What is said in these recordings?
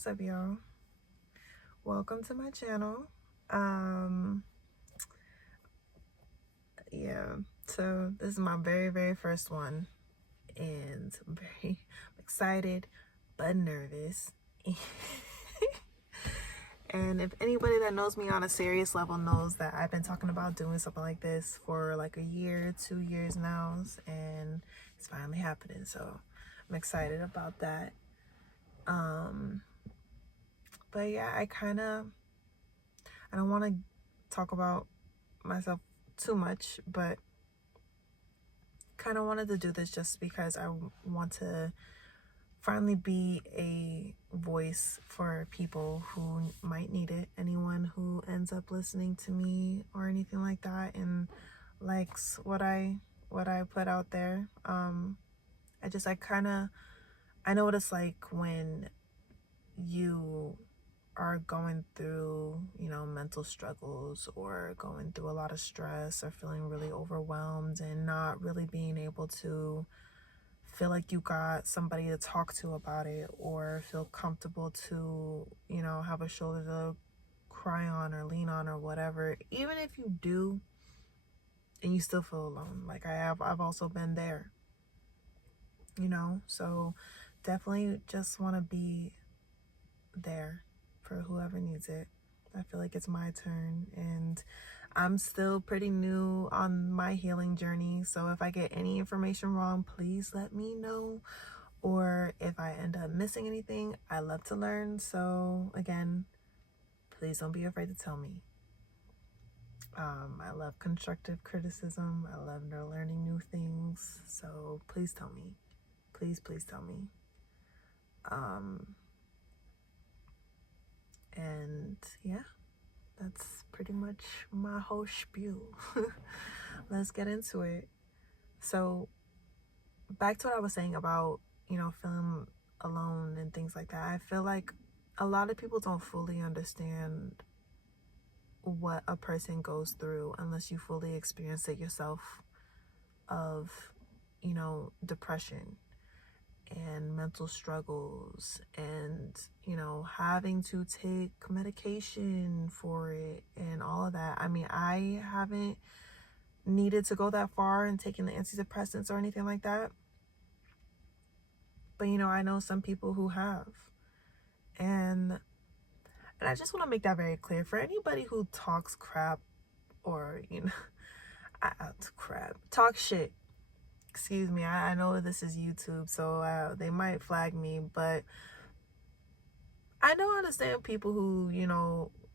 What's up, y'all? Welcome to my channel. Um, yeah, so this is my very first one, and I'm very excited but nervous. And if anybody that knows me on a serious level knows that I've been talking about doing something like this for like a year, 2 years now, and it's finally happening. So I'm excited about that. But yeah, I don't want to talk about myself too much, but kind of wanted to do this just because I want to finally be a voice for people who might need it. Anyone who ends up listening to me or anything like that and likes what I put out there. I know what it's like when you are going through, mental struggles or going through a lot of stress or feeling really overwhelmed and not really being able to feel like you got somebody to talk to about it or feel comfortable to, have a shoulder to cry on or lean on or whatever. Even if you do and you still feel alone, like I've also been there, so definitely just want to be there for whoever needs it. I feel like it's my turn, and I'm still pretty new on my healing journey. So if I get any information wrong, please let me know. Or if I end up missing anything, I love to learn. So again, please don't be afraid to tell me. I love constructive criticism. I love learning new things. So please tell me. Please tell me. And yeah, that's pretty much my whole spiel. Let's get into it. So back to what I was saying about, feeling alone and things like that. I feel like a lot of people don't fully understand what a person goes through unless you fully experience it yourself, of, depression and mental struggles and, having to take medication for it and all of that. I mean, I haven't needed to go that far and taking the antidepressants or anything like that. But, I know some people who have. And I just want to make that very clear for anybody who talks crap or, talk shit. Excuse me. I know this is YouTube, so they might flag me, but I don't understand people who,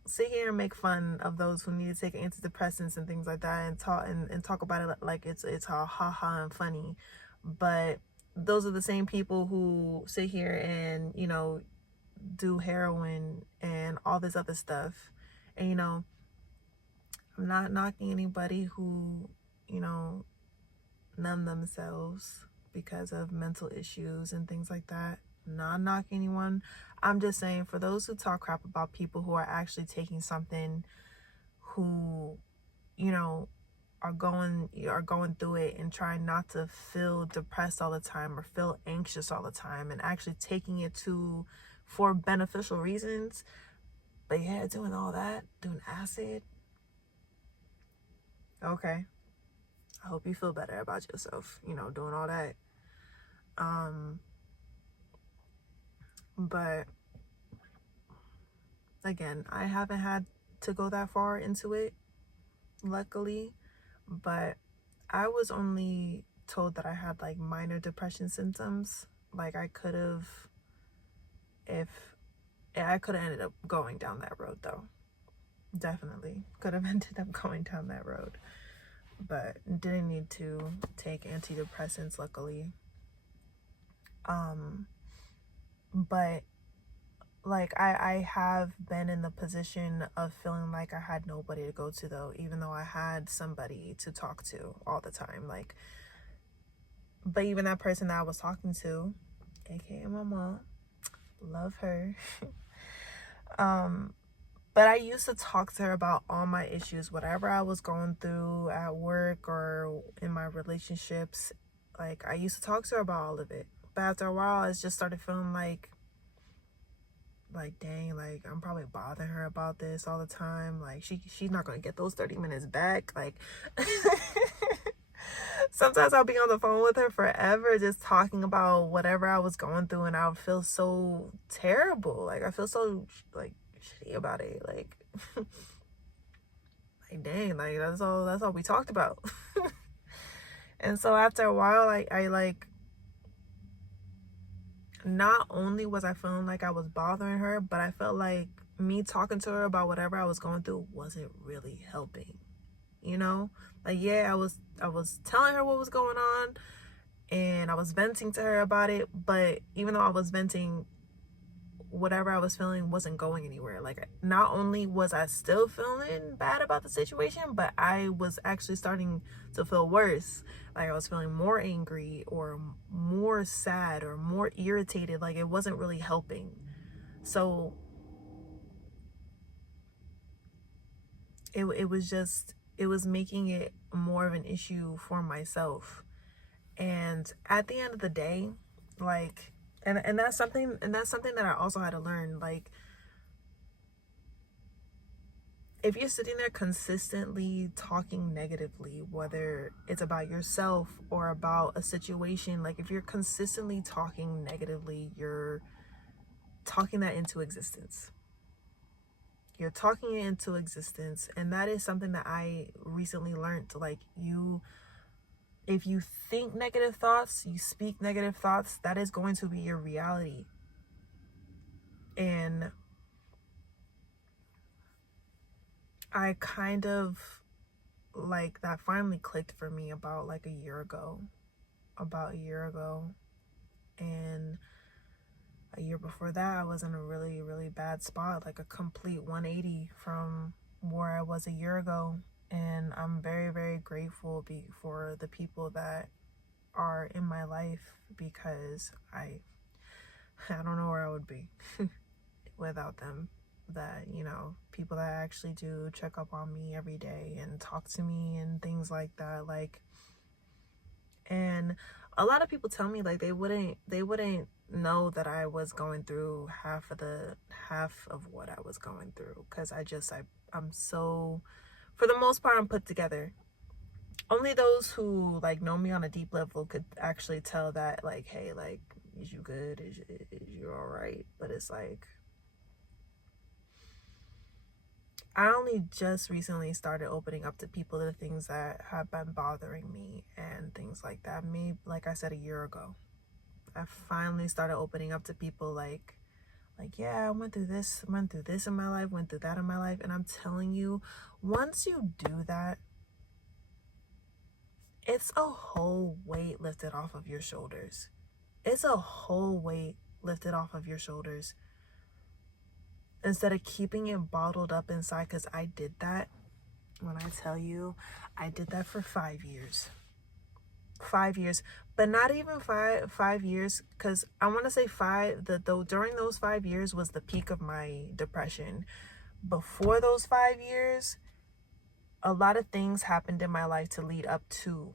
sit here and make fun of those who need to take antidepressants and things like that and talk about it like it's ha ha and funny. But those are the same people who sit here and, do heroin and all this other stuff. And, I'm not knocking anybody who, numb themselves because of mental issues and things like that. Not knocking anyone. I'm just saying, for those who talk crap about people who are actually taking something, who, are going through it and trying not to feel depressed all the time or feel anxious all the time and actually taking it for beneficial reasons. But yeah, doing all that, doing acid. Okay. I hope you feel better about yourself, doing all that. But again, I haven't had to go that far into it, luckily. But I was only told that I had like minor depression symptoms. Like I could have ended up going down that road though. Definitely could have ended up going down that road. But didn't need to take antidepressants, luckily. But like I have been in the position of feeling like I had nobody to go to though, even though I had somebody to talk to all the time. Like, but even that person that I was talking to, aka my mom, love her. But I used to talk to her about all my issues, whatever I was going through at work or in my relationships. Like, I used to talk to her about all of it. But after a while, it just started feeling like like, dang, like, I'm probably bothering her about this all the time. Like, she's not gonna get those 30 minutes back. Like, sometimes I'll be on the phone with her forever just talking about whatever I was going through, and I would feel so terrible. Like, I feel so, like, shitty about it. Like, like, dang, like, that's all we talked about. And so after a while, I like, not only was I feeling like I was bothering her, but I felt like me talking to her about whatever I was going through wasn't really helping. You know? Like, yeah, I was telling her what was going on, and I was venting to her about it, but even though I was venting, whatever I was feeling wasn't going anywhere. Like, not only was I still feeling bad about the situation, but I was actually starting to feel worse. Like, I was feeling more angry or more sad or more irritated. Like, it wasn't really helping. So it was making it more of an issue for myself. And at the end of the day, like, and that's something that I also had to learn. Like, if you're sitting there consistently talking negatively, whether it's about yourself or about a situation, like, if you're consistently talking negatively, you're talking that into existence. You're talking it into existence. And that is something that I recently learned. Like, if you think negative thoughts, you speak negative thoughts, that is going to be your reality. And I kind of, like, that finally clicked for me about a year ago. And a year before that, I was in a really, really bad spot, like a complete 180 from where I was a year ago. And I'm very, very grateful for the people that are in my life, because I don't know where I would be without them. That, people that actually do check up on me every day and talk to me and things like that. Like, and a lot of people tell me, like, they wouldn't know that I was going through half of what I was going through, because I'm so, for the most part, I'm put together. Only those who, like, know me on a deep level could actually tell that, like, hey, like, is you good? Is you all right? But it's like, I only just recently started opening up to people the things that have been bothering me and things like that. Maybe, like I said, a year ago, I finally started opening up to people like, yeah, I went through this in my life, went through that in my life. And I'm telling you, once you do that, it's a whole weight lifted off of your shoulders. It's a whole weight lifted off of your shoulders. Instead of keeping it bottled up inside, because I did that. When I tell you, I did that for 5 years. 5 years, but not even 5 years, because I want to say during those 5 years was the peak of my depression. Before those 5 years, a lot of things happened in my life to lead up to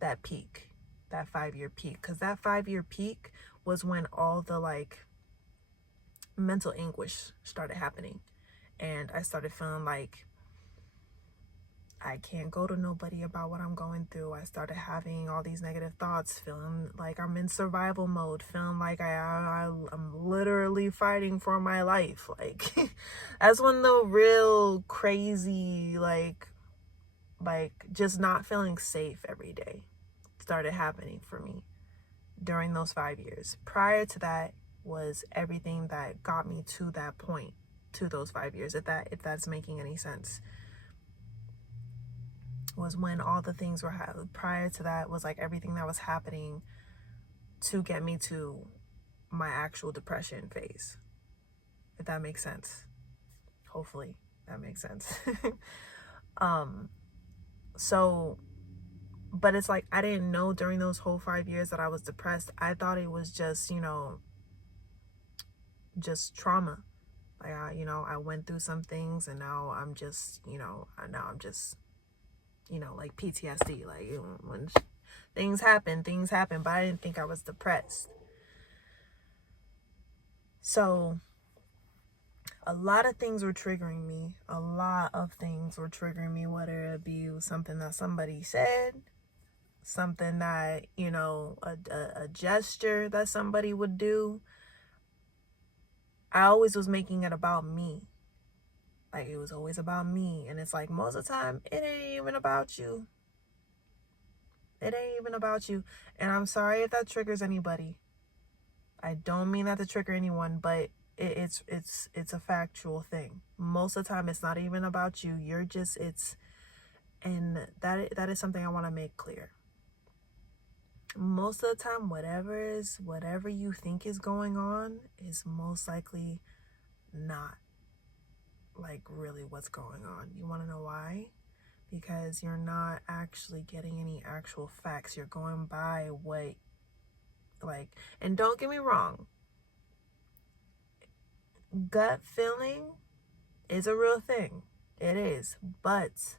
that peak, that 5-year peak, because that 5-year peak was when all the, like, mental anguish started happening, and I started feeling like I can't go to nobody about what I'm going through. I started having all these negative thoughts, feeling like I'm in survival mode, feeling like I'm literally fighting for my life. Like, that's when the real crazy, like just not feeling safe every day started happening for me during those 5 years. Prior to that was everything that got me to that point, to those 5 years, if that's making any sense. Was when all the things were prior to that was like everything that was happening to get me to my actual depression phase, if that makes sense. Hopefully that makes sense. So, but it's like, I didn't know during those whole 5 years that I was depressed. I thought it was just, just trauma. Like, I went through some things, and now I'm just, like PTSD. Like, when things happen, but I didn't think I was depressed. So a lot of things were triggering me. A lot of things were triggering me, whether it be something that somebody said, something that, you know, a gesture that somebody would do. I always was making it about me. Like, it was always about me. And it's like, most of the time, it ain't even about you. It ain't even about you. And I'm sorry if that triggers anybody. I don't mean that to trigger anyone, but it's a factual thing. Most of the time, it's not even about you. You're just, and that is something I want to make clear. Most of the time, whatever you think is going on is most likely not like really what's going on. You want to know why? Because you're not actually getting any actual facts. You're going by what, like, and don't get me wrong, gut feeling is a real thing. It is. But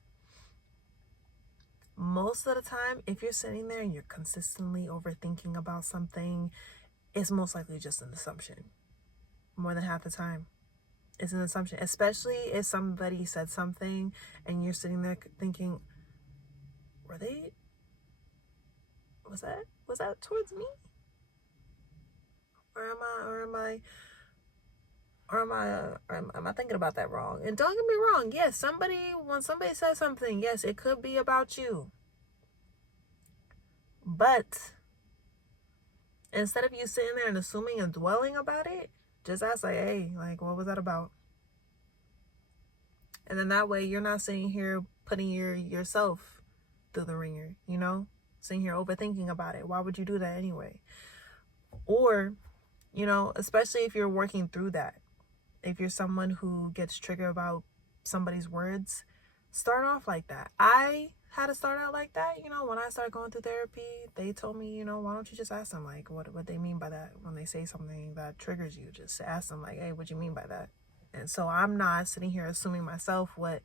most of the time, if you're sitting there and you're consistently overthinking about something, it's most likely just an assumption. More than half the time, it's an assumption. Especially if somebody said something and you're sitting there thinking, was that towards me? Or am I thinking about that wrong? And don't get me wrong, yes, when somebody says something, yes, it could be about you. But instead of you sitting there and assuming and dwelling about it, just ask, like, hey, like, what was that about? And then that way you're not sitting here putting yourself through the ringer, you know? Sitting here overthinking about it. Why would you do that anyway? Or, you know, especially if you're working through that. If you're someone who gets triggered about somebody's words, start off like that. I had to start out like that. You know, when I started going through therapy, they told me, you know, why don't you just ask them, like, what they mean by that? When they say something that triggers you, just ask them, like, hey, what do you mean by that? And so I'm not sitting here assuming myself what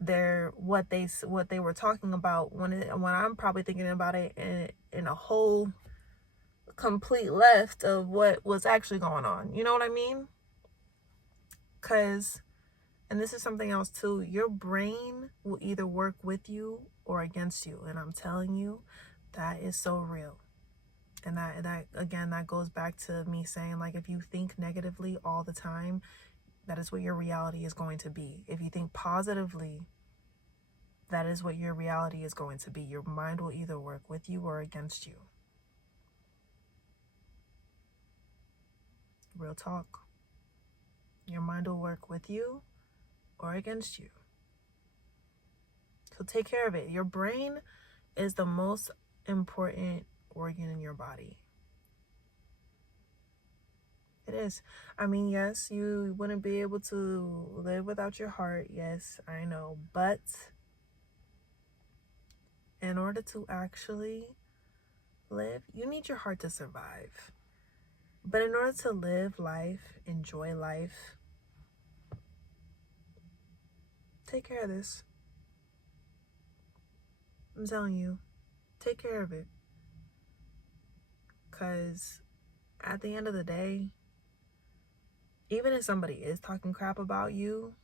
they were talking about when I'm probably thinking about it in a whole complete left of what was actually going on. You know what I mean? Because, and this is something else too, your brain will either work with you or against you. And I'm telling you, that is so real. And that again, that goes back to me saying, like, if you think negatively all the time, that is what your reality is going to be. If you think positively, that is what your reality is going to be. Your mind will either work with you or against you. Real talk. Your mind will work with you or against you. So take care of it. Your brain is the most important organ in your body. It is. I mean, yes, you wouldn't be able to live without your heart. Yes, I know. But in order to actually live, you need your heart to survive. But in order to live life, enjoy life, take care of this. I'm telling you, take care of it. Because at the end of the day, even if somebody is talking crap about you,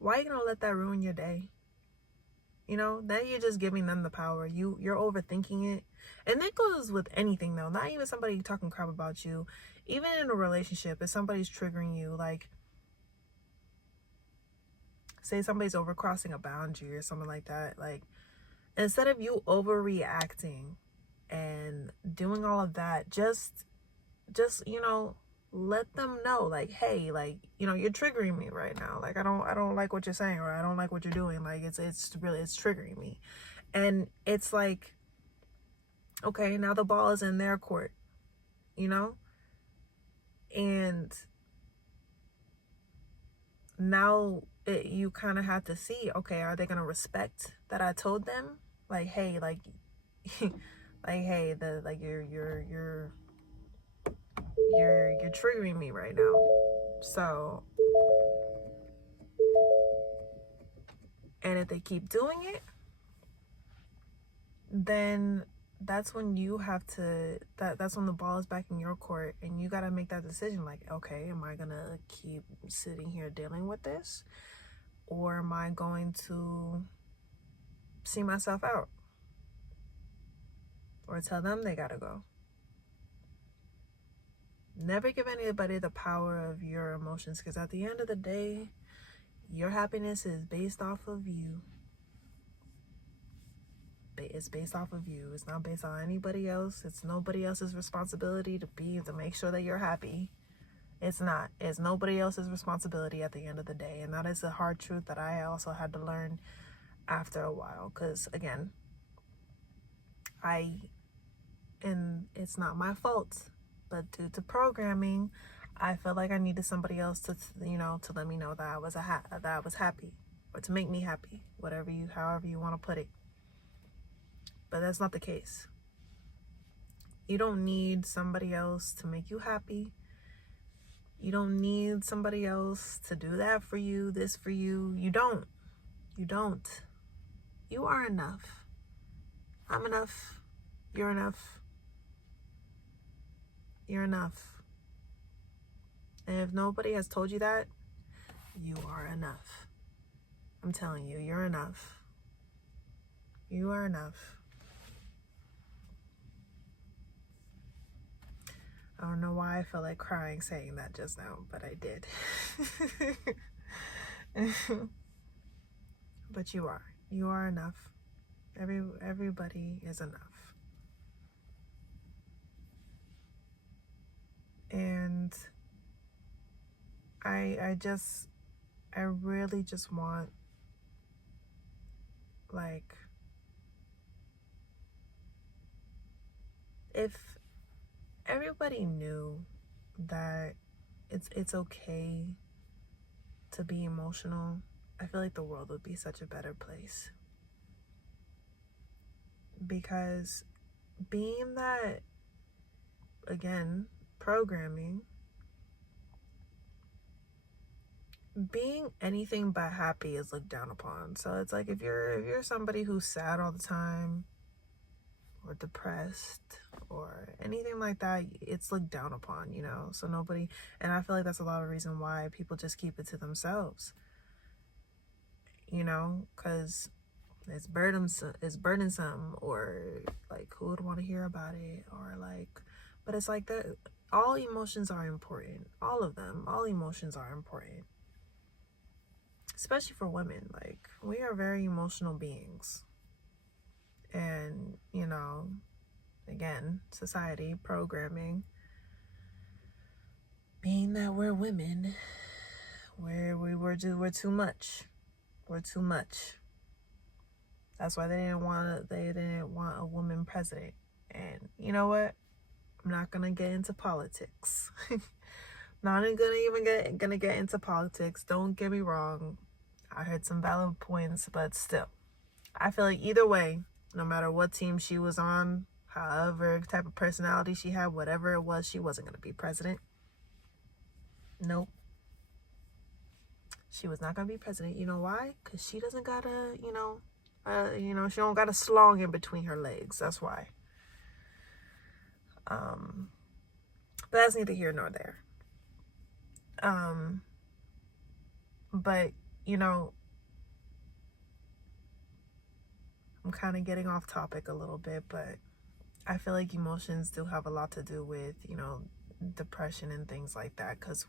why are you going to let that ruin your day? You know, then you're just giving them the power. You're overthinking it. And that goes with anything, though. Not even somebody talking crap about you. Even in a relationship, if somebody's triggering you, like, say somebody's overcrossing a boundary or something like that, like, instead of you overreacting and doing all of that, just you know, let them know, like, hey, like, you know, you're triggering me right now. Like, I don't like what you're saying, or I don't like what you're doing. Like, it's triggering me. And it's like, okay, now the ball is in their court, you know? And now you kind of have to see, okay, are they going to respect that I told them? Like, hey, like, like, hey, you're triggering me right now. So, and if they keep doing it, then that's when you have to, that's when the ball is back in your court, and you got to make that decision. Like, okay, am I gonna keep sitting here dealing with this, or am I going to see myself out, or tell them they gotta go? Never give anybody the power of your emotions, because at the end of the day, your happiness is based off of you. It's based off of you. It's not based on anybody else. It's nobody else's responsibility to make sure that you're happy. It's not. It's nobody else's responsibility at the end of the day. And that is a hard truth that I also had to learn after a while. Because again, and it's not my fault, but due to programming, I felt like I needed somebody else to let me know that I was happy, or to make me happy, however you want to put it. But that's not the case. You don't need somebody else to make you happy. You don't need somebody else to do that for you, this for you. You don't. You are enough. I'm enough. You're enough. You're enough. And if nobody has told you that, you are enough. I'm telling you, you're enough. You are enough. I don't know why I felt like crying saying that just now, but I did. But you are. You are enough. Everybody is enough. And I really just want, like, if everybody knew that it's okay to be emotional, I feel like the world would be such a better place. Because being that, again, programming, being anything but happy is looked down upon. So it's like, if you're somebody who's sad all the time, or depressed, or anything like that, it's looked down upon, so nobody. And I feel like that's a lot of reason why people just keep it to themselves, because it's burdensome, or like, who would want to hear about it, or like. But it's like that. All emotions are important. All of them. All emotions are important, especially for women. Like, we are very emotional beings. And, again, society, programming, being that we're women, we're too much. We're too much. That's why they didn't want a woman president. And you know what? I'm not gonna get into politics. Not gonna get into politics. Don't get me wrong. I heard some valid points, but still, I feel like either way, no matter what team she was on, however type of personality she had, whatever it was, she wasn't going to be president. Nope. She was not going to be president. You know why? Because she doesn't got she don't got a slong in between her legs. That's why. But that's neither here nor there. But, I'm kind of getting off topic a little bit, but I feel like emotions do have a lot to do with, depression and things like that. Because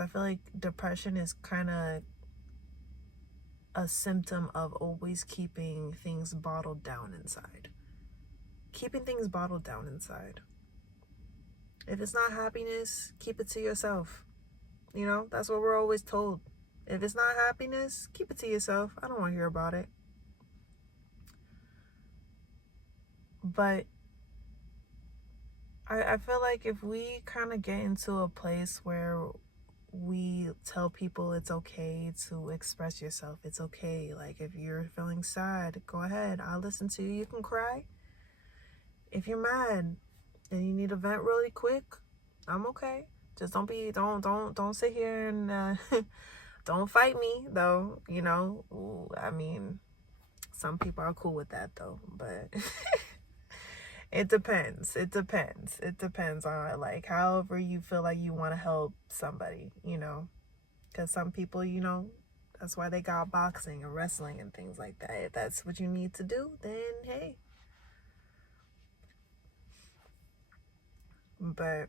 I feel like depression is kind of a symptom of always keeping things bottled down inside. Keeping things bottled down inside. If it's not happiness, keep it to yourself. That's what we're always told. If it's not happiness, keep it to yourself. I don't want to hear about it. But I feel like if we kind of get into a place where we tell people it's okay to express yourself, it's okay. Like, if you're feeling sad, go ahead. I'll listen to you. You can cry. If you're mad and you need to vent really quick, I'm okay. Just don't sit here and don't fight me, though. I mean, some people are cool with that, though, but It depends. It depends. It depends on like however you feel like you want to help somebody, you know. Because some people, you know, that's why they got boxing and wrestling and things like that. If that's what you need to do, then hey. But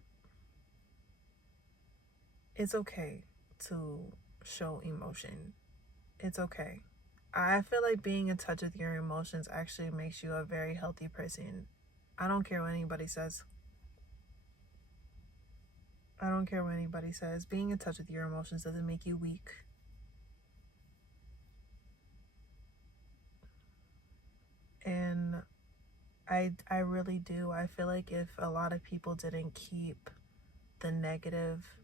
it's okay to show emotion. It's okay. I feel like being in touch with your emotions actually makes you a very healthy person. I don't care what anybody says. I don't care what anybody says. Being in touch with your emotions doesn't make you weak. And I really do. I feel like if a lot of people didn't keep the negative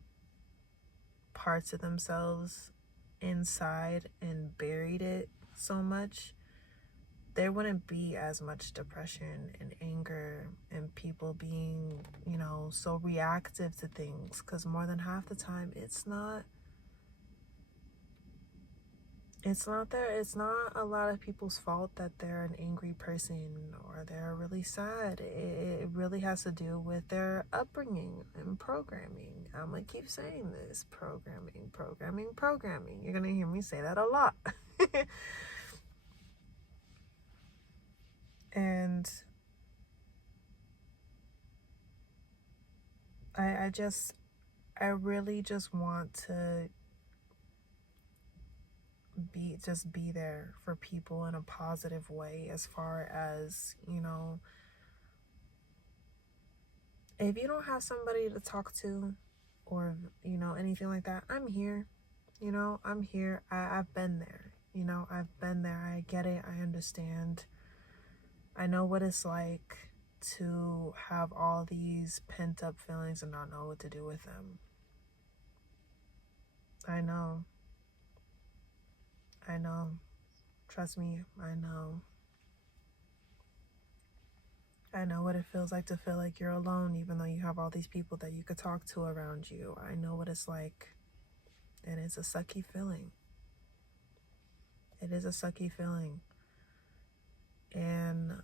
parts of themselves inside and buried it so much, there wouldn't be as much depression and anger and people being, you know, so reactive to things. Because more than half the time, it's not a lot of people's fault that they're an angry person or they're really sad. It really has to do with their upbringing and programming. I'm gonna keep saying this: programming. You're gonna hear me say that a lot. And I really just want to be there for people in a positive way, as far as, you know, if you don't have somebody to talk to or, you know, anything like that, I'm here. You know, I'm here. I've been there. You know, I've been there. I get it. I understand. I know what it's like to have all these pent up feelings and not know what to do with them. I know. I know. Trust me, I know. I know what it feels like to feel like you're alone, even though you have all these people that you could talk to around you. I know what it's like. And it's a sucky feeling. It is a sucky feeling. And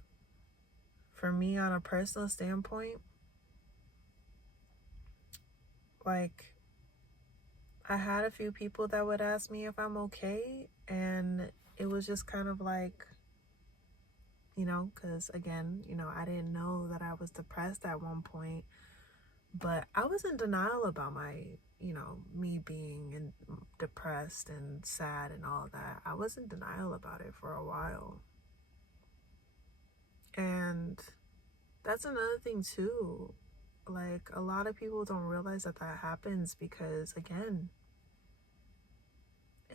for me, on a personal standpoint, like, I had a few people that would ask me if I'm okay. And it was just kind of like, you know, because again, you know, I didn't know that I was depressed at one point. But I was in denial about my, you know, me being depressed and sad and all of that. I was in denial about it for a while. And that's another thing too. Like, a lot of people don't realize that that happens because, again,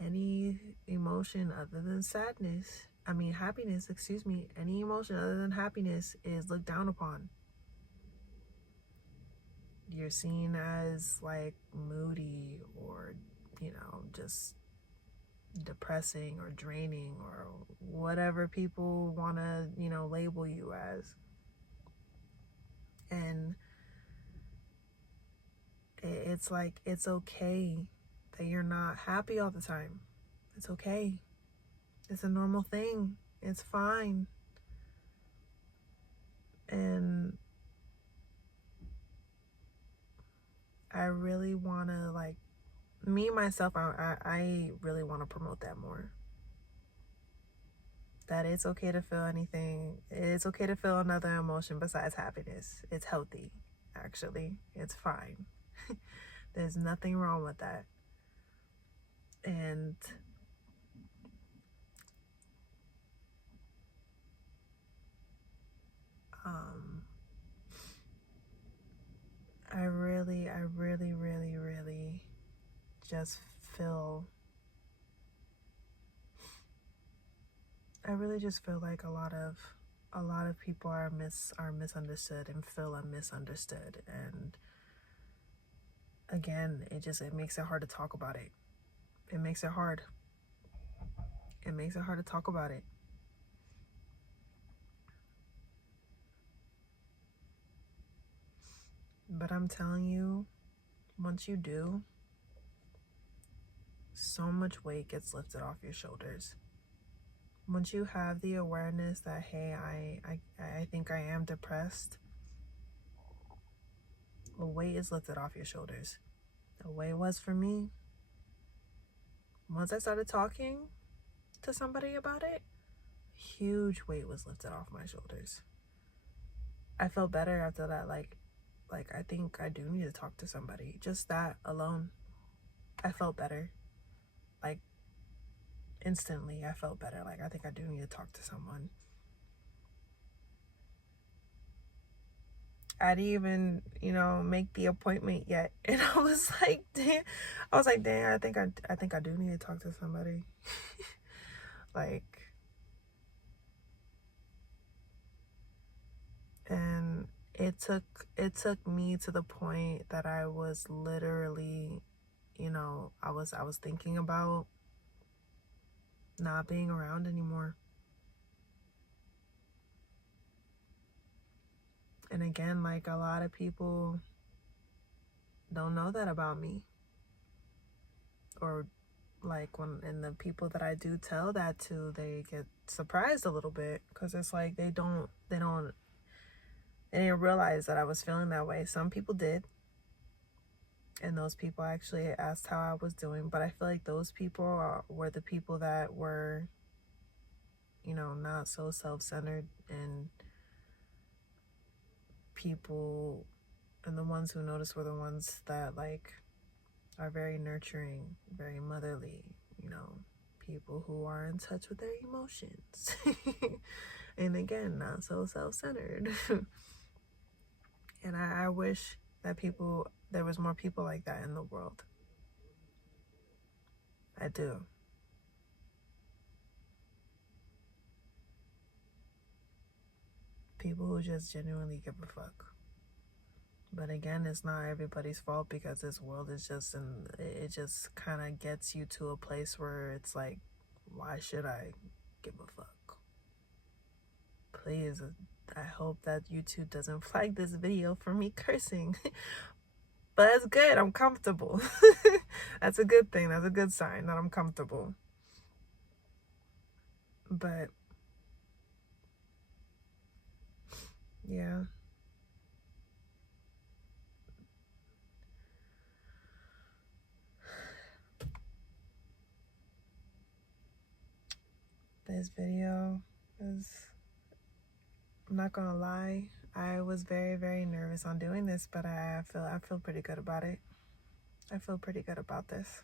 any emotion other than happiness, excuse me, any emotion other than happiness is looked down upon. You're seen as like moody or, you know, just depressing or draining or whatever people want to, you know, label you as. And it's like, it's okay that you're not happy all the time. It's okay. It's a normal thing. It's fine. And I really want to, like, me myself, I really want to promote that more. That it's okay to feel anything. It's okay to feel another emotion besides happiness. It's healthy, actually. It's fine. There's nothing wrong with that. And um, I really just feel, I really just feel like a lot of people are misunderstood and feel misunderstood. And again, it makes it hard to talk about it. It makes it hard. It makes it hard to talk about it. But I'm telling you, once you do, so much weight gets lifted off your shoulders. Once you have the awareness that, hey, I think I am depressed, the weight is lifted off your shoulders. The way it was for me, once I started talking to somebody about it, huge weight was lifted off my shoulders. I felt better after that. Like I think I do need to talk to somebody. Just that alone, I felt better. Like instantly, I felt better. Like I think I do need to talk to someone. I didn't even, make the appointment yet, and I was like, damn. I think I do need to talk to somebody. Like, and it took me to the point that I was literally, I was thinking about not being around anymore. And again, like, a lot of people don't know that about me. Or like and the people that I do tell that to, they get surprised a little bit, because it's like they didn't realize that I was feeling that way. Some people did, and those people actually asked how I was doing, but I feel like those people were the people that were, not so self-centered, and people, and the ones who noticed were the ones that like are very nurturing, very motherly, people who are in touch with their emotions. And again, not so self-centered. And I wish that there was more people like that in the world. I do. People who just genuinely give a fuck. But again, it's not everybody's fault, because this world is it just kind of gets you to a place where it's like, why should I give a fuck? Please, I hope that YouTube doesn't flag this video for me cursing. But it's good, I'm comfortable. That's a good thing, that's a good sign that I'm comfortable. But yeah. This video is, I'm not gonna lie, I was very, very nervous on doing this, but I feel pretty good about it. I feel pretty good about this.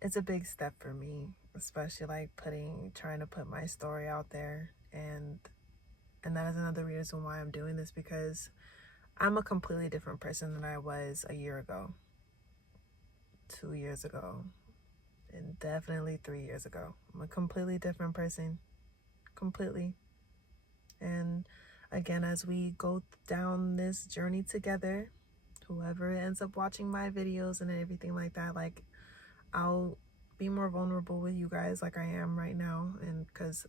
It's a big step for me, especially like trying to put my story out there, and that is another reason why I'm doing this, because I'm a completely different person than I was a year ago, 2 years ago, and definitely 3 years ago. I'm a completely different person. Completely. And again, as we go down this journey together, whoever ends up watching my videos and everything like that, like, I'll be more vulnerable with you guys like I am right now. And because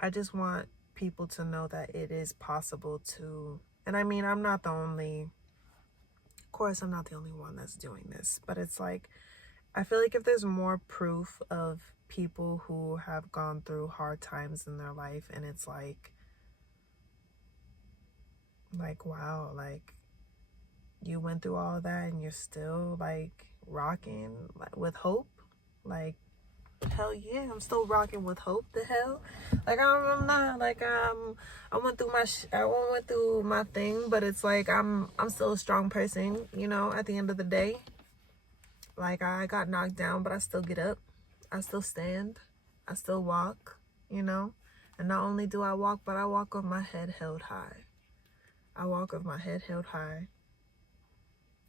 I just want people to know that it is possible to, and I mean, I'm not the only one that's doing this, but it's like, I feel like if there's more proof of people who have gone through hard times in their life, and it's like wow, like, you went through all of that and you're still like rocking with hope, like, hell yeah, I'm still rocking with hope. The hell, like, I'm not like I went through my thing, but it's like I'm still a strong person, at the end of the day. Like, I got knocked down, but I still get up, I still stand, I still walk, and not only do I walk, but I walk with my head held high. I walk with my head held high.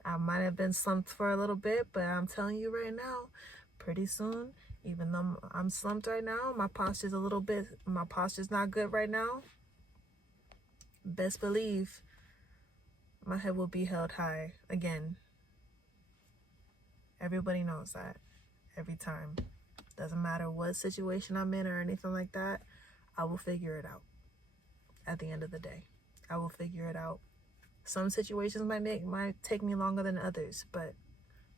I might have been slumped for a little bit, but I'm telling you right now, pretty soon, even though I'm slumped right now, my posture's not good right now, best believe my head will be held high again. Everybody knows that. Every time. Doesn't matter what situation I'm in or anything like that, I will figure it out. At the end of the day, I will figure it out. Some situations might take me longer than others, but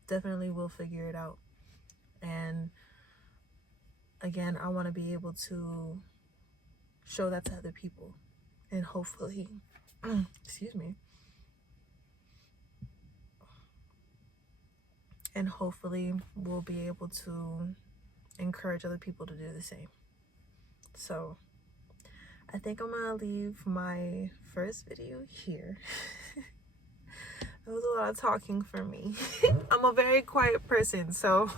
definitely will figure it out. And again, I want to be able to show that to other people, and hopefully excuse me, and hopefully we'll be able to encourage other people to do the same. So I think I'm gonna leave my first video here. That was a lot of talking for me. I'm a very quiet person, so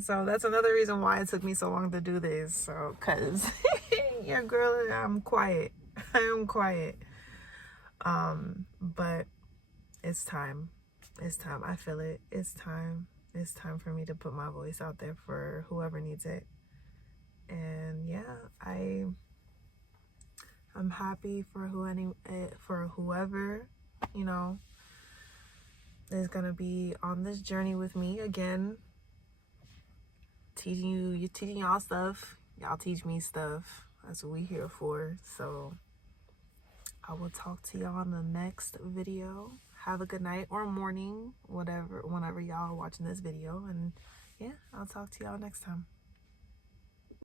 so that's another reason why it took me so long to do this. So, cause your girl, I'm quiet. I'm quiet. But it's time. It's time. I feel it. It's time. It's time for me to put my voice out there for whoever needs it. And yeah, I'm happy for whoever, you know, is gonna be on this journey with me again. Teaching y'all stuff. Y'all teach me stuff. That's what we here for. So I will talk to y'all in the next video. Have a good night or morning, whenever y'all are watching this video. And yeah, I'll talk to y'all next time.